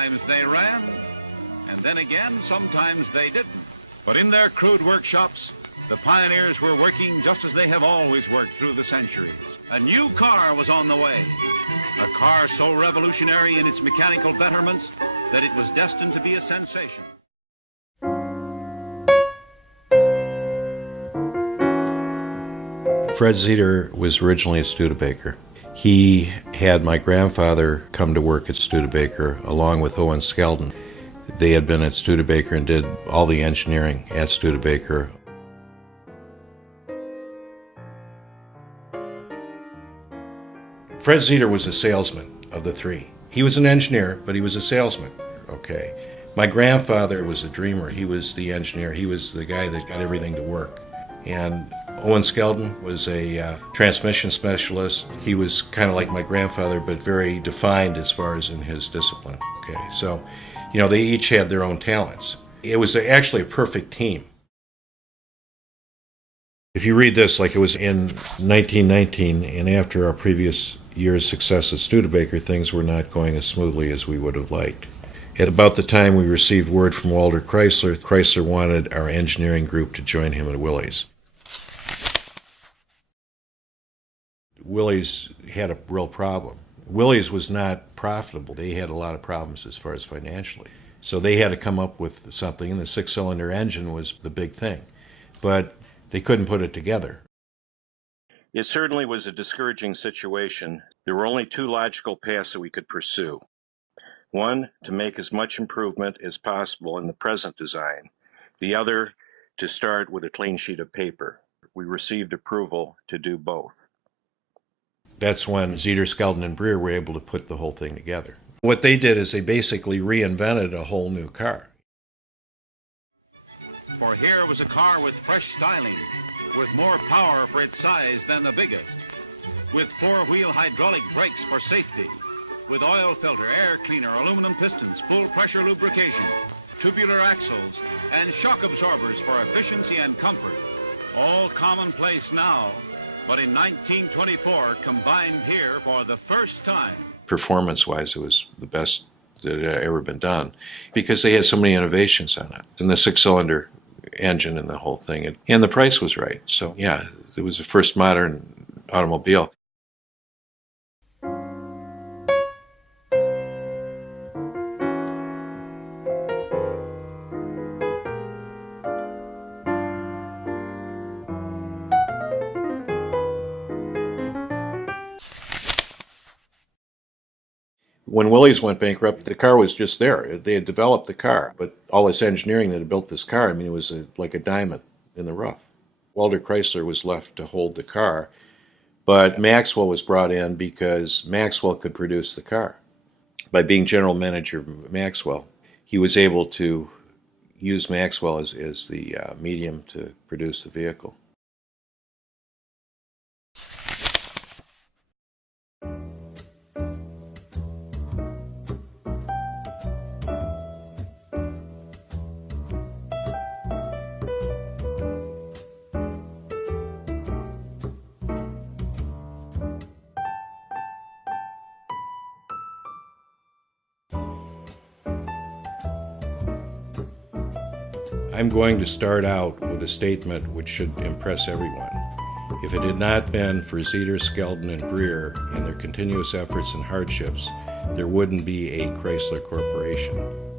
Sometimes they ran, and then again, sometimes they didn't. But in their crude workshops, the pioneers were working just as they have always worked through the centuries. A new car was on the way. A car so revolutionary in its mechanical betterments that it was destined to be a sensation. Fred Zeder was originally a Studebaker. He had my grandfather come to work at Studebaker along with Owen Skelton. They had been at Studebaker and did all the engineering at Studebaker. Fred Zeder was a salesman of the three. He was an engineer, but he was a salesman. Okay. My grandfather was a dreamer. He was the engineer. He was the guy that got everything to work. And Owen Skelton was a transmission specialist. He was kind of like my grandfather, but very defined as far as in his discipline. Okay. So, they each had their own talents. It was actually a perfect team. If you read this, like it was in 1919, and after our previous year's success at Studebaker, things were not going as smoothly as we would have liked. At about the time we received word from Walter Chrysler, Chrysler wanted our engineering group to join him at Willys. Willys had a real problem. Willys was not profitable. They had a lot of problems as far as financially. So they had to come up with something, and the six-cylinder engine was the big thing. But they couldn't put it together. It certainly was a discouraging situation. There were only two logical paths that we could pursue. One, to make as much improvement as possible in the present design. The other, to start with a clean sheet of paper. We received approval to do both. That's when Zeder, Skelton, and Breer were able to put the whole thing together. What they did is they basically reinvented a whole new car. For here was a car with fresh styling, with more power for its size than the biggest, with four-wheel hydraulic brakes for safety, with oil filter, air cleaner, aluminum pistons, full pressure lubrication, tubular axles, and shock absorbers for efficiency and comfort. All commonplace now, but in 1924 combined here for the first time. Performance-wise, it was the best that had ever been done because they had so many innovations on it. And the six-cylinder engine and the whole thing. And the price was right. So, yeah, it was the first modern automobile. When Willys went bankrupt, the car was just there. They had developed the car, but all this engineering that had built this car, it was like a diamond in the rough. Walter Chrysler was left to hold the car, but Maxwell was brought in because Maxwell could produce the car. By being general manager of Maxwell, he was able to use Maxwell as the medium to produce the vehicle. I'm going to start out with a statement which should impress everyone. If it had not been for Zeder, Skelton, and Breer and their continuous efforts and hardships, there wouldn't be a Chrysler Corporation.